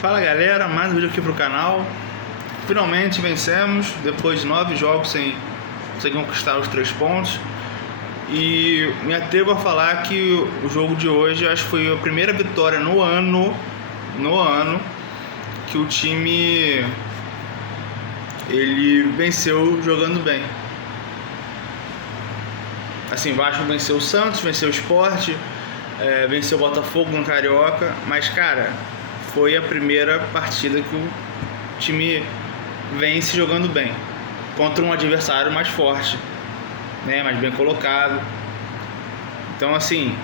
Fala galera, mais um vídeo aqui pro canal. Finalmente vencemos, depois de 9 jogos sem conseguir conquistar os 3 pontos. E me atrevo a falar que o jogo de hoje acho que foi a primeira vitória no ano que o time ele venceu jogando bem. Assim, o Vasco venceu o Santos, venceu o Sport, venceu o Botafogo no Carioca, mas cara, foi a primeira partida que o time vence jogando bem contra um adversário mais forte, né, mais bem colocado. Então assim,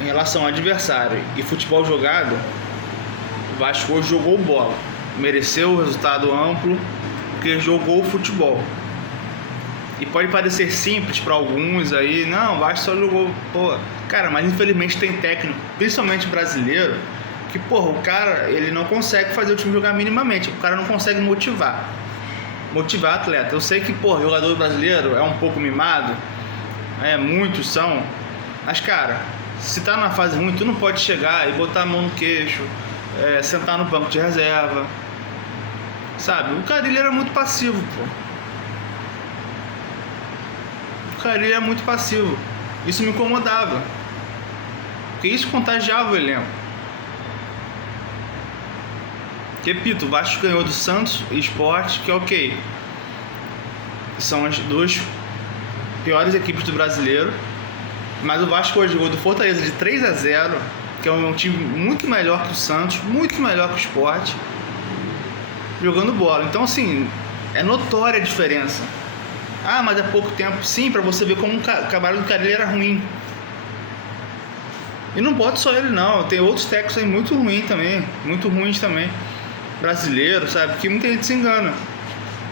em relação ao adversário e futebol jogado, o Vasco hoje jogou bola, mereceu o resultado amplo porque jogou futebol. E pode parecer simples para alguns aí, não, o Vasco só jogou, cara, mas infelizmente tem técnico, principalmente brasileiro, que, o cara, ele não consegue fazer o time jogar minimamente, o cara não consegue motivar atleta. Eu sei que, jogador brasileiro é um pouco mimado, muitos são, mas, cara, se tá numa fase ruim, tu não pode chegar e botar a mão no queixo, sentar no banco de reserva, sabe? O cara, ele era muito passivo, ele é muito passivo. Isso me incomodava, porque isso contagiava o elenco. Repito, o Vasco ganhou do Santos e Sport, que é ok, são as duas piores equipes do brasileiro, mas o Vasco hoje jogou do Fortaleza de 3-0, que é um time muito melhor que o Santos, muito melhor que o Sport, jogando bola. Então assim, é notória a diferença. Ah, mas é pouco tempo. Sim, pra você ver como o trabalho do cara ele era ruim. E não bota só ele não, tem outros técnicos aí muito ruins também, brasileiros, sabe, que muita gente se engana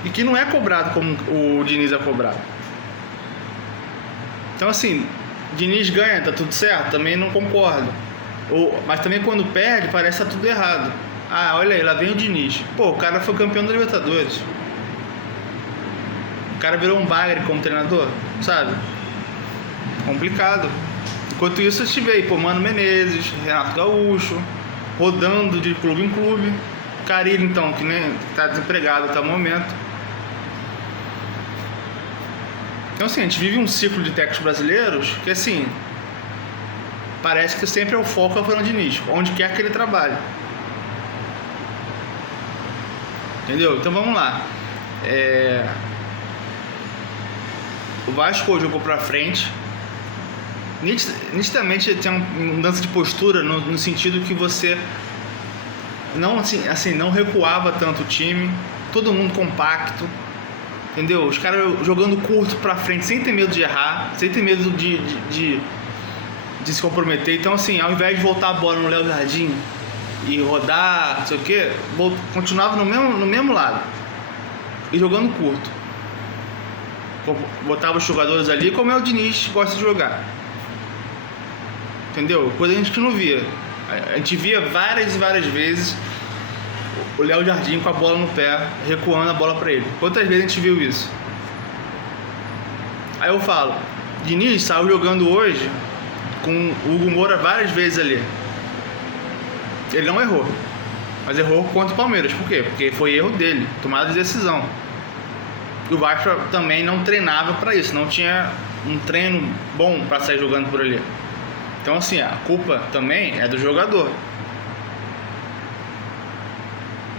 e que não é cobrado como o Diniz é cobrado. Então assim, Diniz ganha, tá tudo certo? Também não concordo. Mas também quando perde parece que tá tudo errado. Ah, olha aí, lá vem o Diniz. O cara foi campeão da Libertadores. O cara virou um bagre como treinador, sabe? Complicado. Enquanto isso, eu estive aí, Mano Menezes, Renato Gaúcho, rodando de clube em clube. Carille, então, que nem tá desempregado até o momento. Então, assim, a gente vive um ciclo de técnicos brasileiros que, assim, parece que sempre é o foco é o Fernando Diniz, onde quer que ele trabalhe. Entendeu? Então, vamos lá. O Vasco jogou pra frente. Nitidamente tem uma mudança de postura no sentido que você não, assim, não recuava tanto o time, todo mundo compacto, entendeu? Os caras jogando curto pra frente, sem ter medo de errar, sem ter medo de se comprometer. Então assim, ao invés de voltar a bola no Léo Jardim e rodar, não sei o que, continuava no mesmo lado e jogando curto. Botava os jogadores ali como é o Diniz gosta de jogar, entendeu? Coisa a gente não via. A gente via várias e várias vezes o Léo Jardim com a bola no pé, recuando a bola pra ele. Quantas vezes a gente viu isso? Aí eu falo, Diniz saiu jogando hoje com o Hugo Moura várias vezes ali. Ele não errou, mas errou contra o Palmeiras. Por quê? Porque foi erro dele, tomada de decisão. E o Vasco também não treinava para isso, não tinha um treino bom para sair jogando por ali. Então assim, a culpa também é do jogador.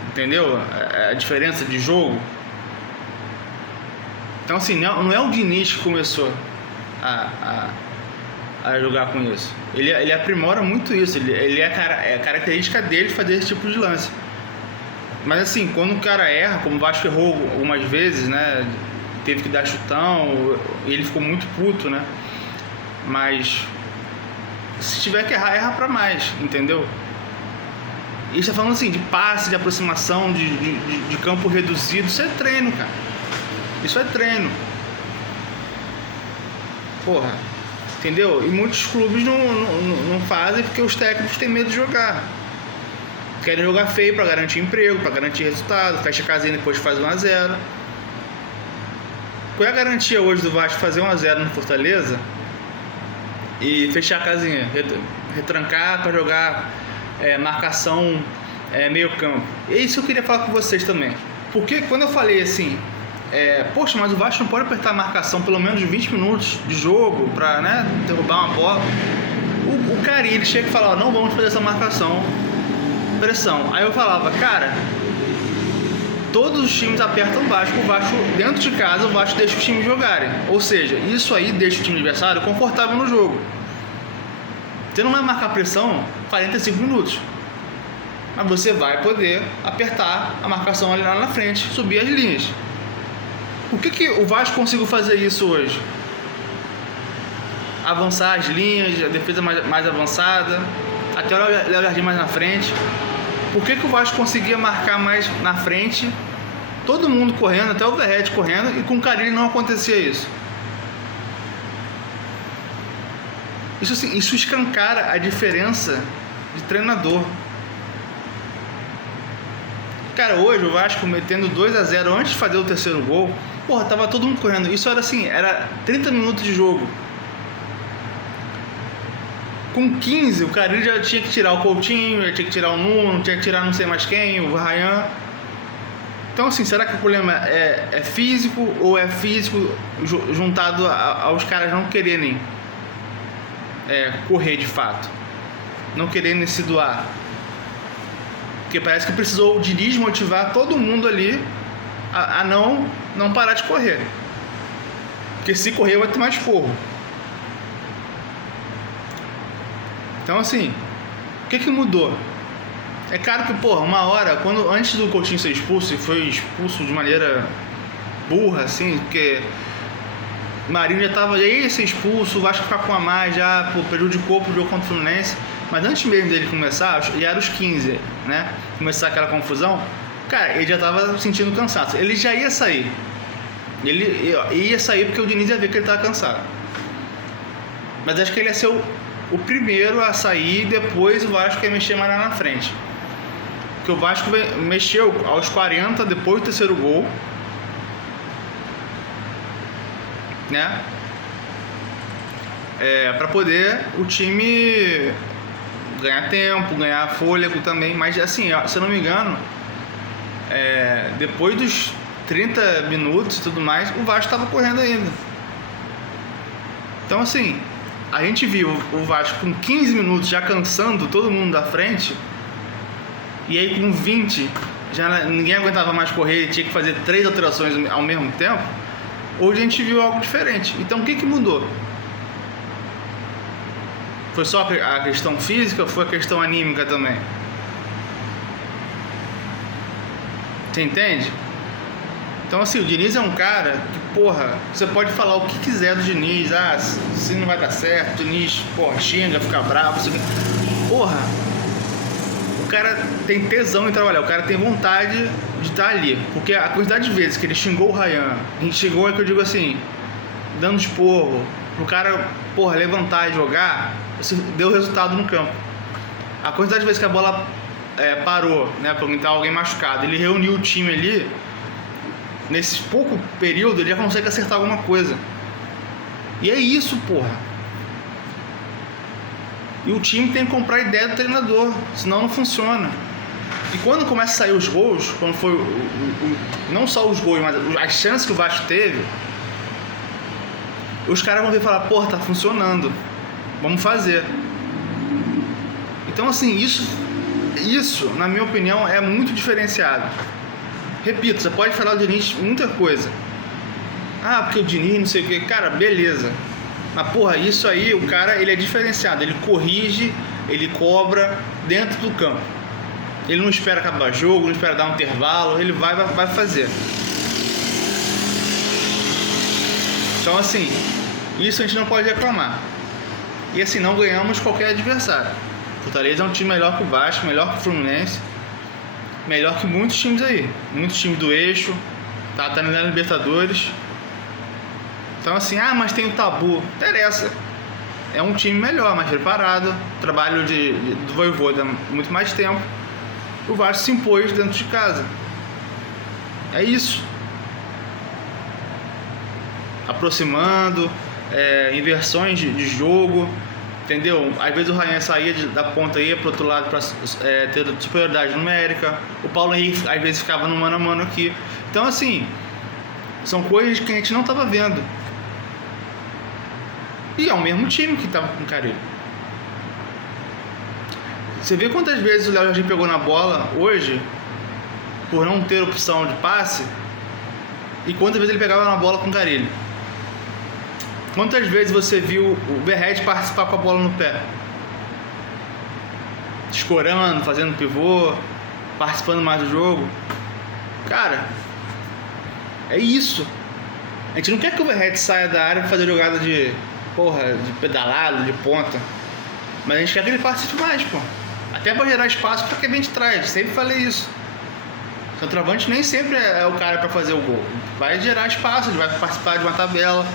Entendeu? A diferença de jogo. Então assim, não é o Diniz que começou a jogar com isso. Ele aprimora muito isso. Ele é característica dele fazer esse tipo de lance. Mas assim, quando o cara erra, como o Vasco errou algumas vezes, né? Teve que dar chutão, e ele ficou muito puto, né? Mas se tiver que errar, erra pra mais, entendeu? E está falando assim, de passe, de aproximação, de campo reduzido, isso é treino, cara. Isso é treino. Entendeu? E muitos clubes não fazem porque os técnicos têm medo de jogar. Querem jogar feio para garantir emprego, para garantir resultado, fecha a casinha e depois faz 1-0. Qual é a garantia hoje do Vasco fazer 1-0 no Fortaleza e fechar a casinha, retrancar para jogar marcação, meio campo. É isso que eu queria falar com vocês também. Porque quando eu falei assim, poxa, mas o Vasco não pode apertar a marcação pelo menos 20 minutos de jogo para, né, derrubar uma bola. O Carille, ele chega e fala, não vamos fazer essa marcação, pressão. Aí eu falava, cara, todos os times apertam o Vasco dentro de casa, o Vasco deixa os times jogarem. Ou seja, isso aí deixa o time adversário confortável no jogo. Você não vai marcar pressão 45 minutos, mas você vai poder apertar a marcação ali lá na frente, subir as linhas. Por que o Vasco conseguiu fazer isso hoje? Avançar as linhas, a defesa mais avançada, até o Léo Jardim mais na frente. Por que o Vasco conseguia marcar mais na frente, todo mundo correndo, até o Verratti correndo, e com o Carille não acontecia isso? Isso escancara a diferença de treinador. Cara, hoje o Vasco metendo 2-0 antes de fazer o terceiro gol, porra, tava todo mundo correndo. Isso era assim, era 30 minutos de jogo. Com 15, o Carille já tinha que tirar o Coutinho, já tinha que tirar o Nuno, tinha que tirar não sei mais quem, o Ryan. Então, assim, será que o problema é físico ou é físico juntado aos caras não quererem correr de fato? Não quererem se doar? Porque parece que precisou o Diniz motivar todo mundo ali a não parar de correr. Porque se correr vai ter mais porro. Então, assim, o que mudou? É claro que, porra, uma hora, antes do Coutinho ser expulso, e foi expulso de maneira burra, assim, porque Marinho já tava, ia ser expulso, o Vasco ficar com a mais já, prejudicou pro jogo contra o Fluminense. Mas antes mesmo dele começar, e era os 15, né? Começar aquela confusão, cara, ele já tava sentindo cansaço. Ele já ia sair. Ele ia sair porque o Diniz ia ver que ele tava cansado. Mas acho que ele ia ser o primeiro a sair, depois o Vasco ia mexer mais lá na frente. Porque o Vasco mexeu aos 40, depois do terceiro gol, né? Para poder o time ganhar tempo, ganhar fôlego também. Mas assim, se eu não me engano, depois dos 30 minutos e tudo mais, o Vasco estava correndo ainda. Então, assim, a gente viu o Vasco com 15 minutos já cansando todo mundo da frente, e aí com 20 já ninguém aguentava mais correr e tinha que fazer 3 alterações ao mesmo tempo. Hoje a gente viu algo diferente. Então o que mudou? Foi só a questão física ou foi a questão anímica também? Você entende? Então, assim, o Diniz é um cara que, porra, você pode falar o que quiser do Diniz, se não vai dar certo, o Diniz, porra, xinga, fica bravo, porra, o cara tem tesão em trabalhar, o cara tem vontade de estar ali, porque a quantidade de vezes que ele xingou o Ryan, a gente xingou, que eu digo assim, dando esporro, pro cara, porra, levantar e jogar, isso deu resultado no campo. A quantidade de vezes que a bola parou, né, pra entrar alguém machucado, ele reuniu o time ali, nesse pouco período ele já consegue acertar alguma coisa. E é isso, porra. E o time tem que comprar a ideia do treinador, senão não funciona. E quando começa a sair os gols, quando foi não só os gols, mas as chances que o Vasco teve, os caras vão ver e falar, porra, tá funcionando, vamos fazer. Então, assim, isso, na minha opinião, é muito diferenciado. Repito, você pode falar do Diniz muita coisa. Porque o Diniz não sei o que. Cara, beleza. Mas porra, isso aí, o cara, ele é diferenciado. Ele corrige, ele cobra dentro do campo. Ele não espera acabar o jogo, não espera dar um intervalo. Ele vai fazer. Então, assim, isso a gente não pode reclamar. E assim, não ganhamos qualquer adversário. Fortaleza é um time melhor que o Vasco, melhor que o Fluminense, melhor que muitos times aí, muitos times do eixo, tá na Libertadores. Então, assim, mas tem o Tabu, interessa, é um time melhor, mais preparado, trabalho do Vojvoda muito mais tempo. O Vasco se impôs dentro de casa, é isso, aproximando, inversões de jogo, Entendeu? Às vezes o Ryan saía da ponta e ia pro outro lado para ter superioridade numérica. O Paulo Henrique às vezes ficava no mano a mano aqui. Então assim, são coisas que a gente não estava vendo. E é o mesmo time que estava com o Carille. Você vê quantas vezes o Léo Jardim pegou na bola hoje por não ter opção de passe, e quantas vezes ele pegava na bola com o Carille. Quantas vezes você viu o Verratti participar com a bola no pé? Escorando, fazendo pivô, participando mais do jogo. Cara, é isso. A gente não quer que o Verratti saia da área para fazer jogada de pedalado, de ponta. Mas a gente quer que ele participe mais, pô. Até para gerar espaço para que a gente traz. Sempre falei isso. O centroavante nem sempre é o cara para fazer o gol. Vai gerar espaço, ele vai participar de uma tabela.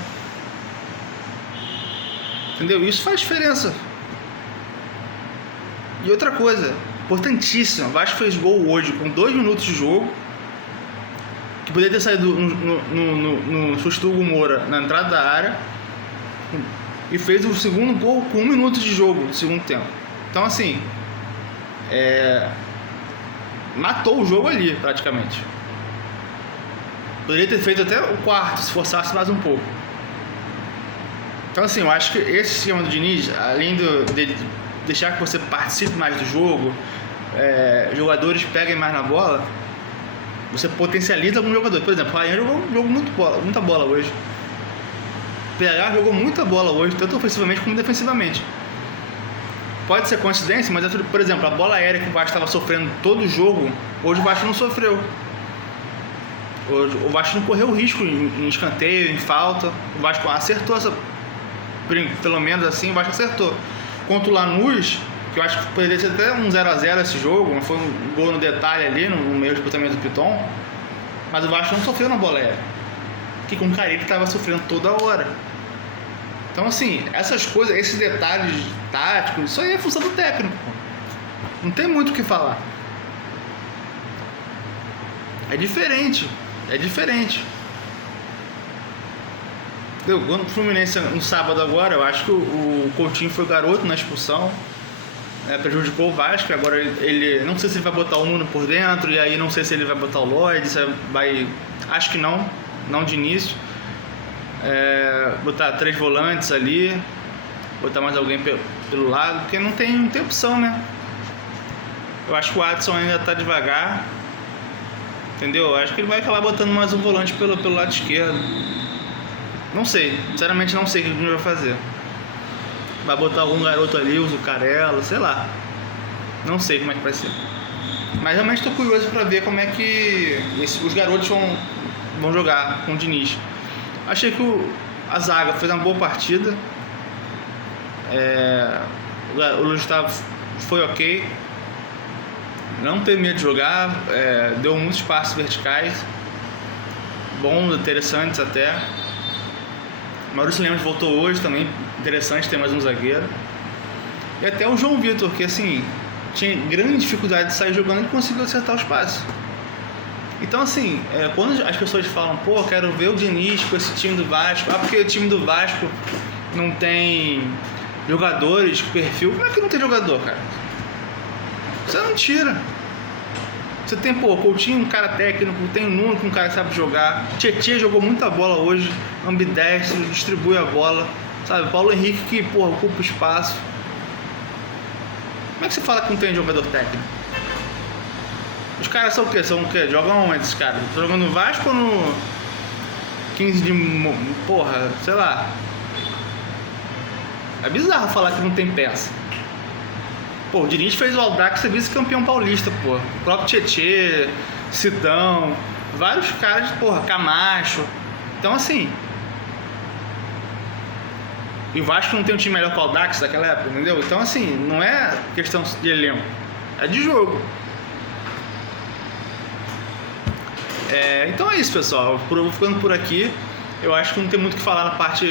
Entendeu? Isso faz diferença. E outra coisa, importantíssima, o Vasco fez gol hoje com 2 minutos de jogo, que poderia ter saído no chute do Hugo Moura na entrada da área, e fez o segundo gol com 1 minuto de jogo no segundo tempo. Então assim, matou o jogo ali praticamente. Poderia ter feito até o quarto, se forçasse mais um pouco. Então assim, eu acho que esse esquema do Diniz, além de deixar que você participe mais do jogo, jogadores peguem mais na bola, você potencializa algum jogador. Por exemplo, o Ryan jogou muita bola hoje. O PH jogou muita bola hoje, tanto ofensivamente como defensivamente. Pode ser coincidência, mas por exemplo, a bola aérea que o Vasco estava sofrendo todo o jogo, hoje o Vasco não sofreu. Hoje, o Vasco não correu risco em escanteio, em falta. O Vasco acertou pelo menos assim, o Vasco acertou. Contra o Lanús, que eu acho que poderia ser até um 0x0 esse jogo, mas foi um gol no detalhe ali, no meio disputamento do Piton. Mas o Vasco não sofreu na bola aérea, que com o Carille estava sofrendo toda hora. Então assim, essas coisas, esses detalhes táticos, isso aí é função do técnico. Não tem muito o que falar. É diferente. Quando o Fluminense no sábado agora, eu acho que o Coutinho foi garoto na expulsão, prejudicou o Vasco. Agora ele não sei se ele vai botar o Nuno por dentro, e aí não sei se ele vai botar o Lloyd, acho que não de início. Botar 3 volantes ali, botar mais alguém pelo lado, porque não tem opção, né? Eu acho que o Adson ainda tá devagar, entendeu? Eu acho que ele vai acabar botando mais um volante pelo lado esquerdo. Não sei, sinceramente não sei o que ele vai fazer. Vai botar algum garoto ali, usa o Carello, sei lá. Não sei como é que vai ser. Mas realmente estou curioso para ver como é que os garotos vão jogar com o Diniz. Achei que a zaga fez uma boa partida. O Luiz Gustavo foi ok. Não teve medo de jogar. Deu muitos passos verticais. Bons, interessantes até. Maurício Lemos voltou hoje também. Interessante ter mais um zagueiro. E até o João Vitor, que assim tinha grande dificuldade de sair jogando, e conseguiu acertar os passes. Então assim, quando as pessoas falam, pô, quero ver o Diniz com esse time do Vasco, porque o time do Vasco não tem jogadores com perfil. Como é que não tem jogador, cara? Isso é mentira. Você tem, Coutinho, um cara técnico, tem o Nuno, um cara que sabe jogar. Tietê jogou muita bola hoje, ambidestro, distribui a bola, sabe? Paulo Henrique que, ocupa o espaço. Como é que você fala que não tem jogador técnico? Os caras são o quê? Jogam onde esses caras? Estão jogando no Vasco ou no 15 de... sei lá. É bizarro falar que não tem peça. O Diniz fez o Aldax ser vice-campeão paulista, O próprio Tietê, Sidão, vários caras, Camacho. Então assim... E o Vasco não tem um time melhor que o Aldax daquela época, entendeu? Então assim, não é questão de elenco, é de jogo. Então é isso, pessoal. Ficando por aqui, eu acho que não tem muito o que falar na parte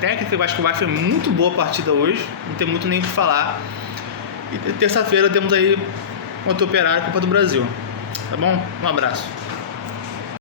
técnica. Eu acho que o Vasco foi muito boa a partida hoje, não tem muito nem o que falar. E terça-feira temos aí contra o Operário, Copa do Brasil. Tá bom? Um abraço.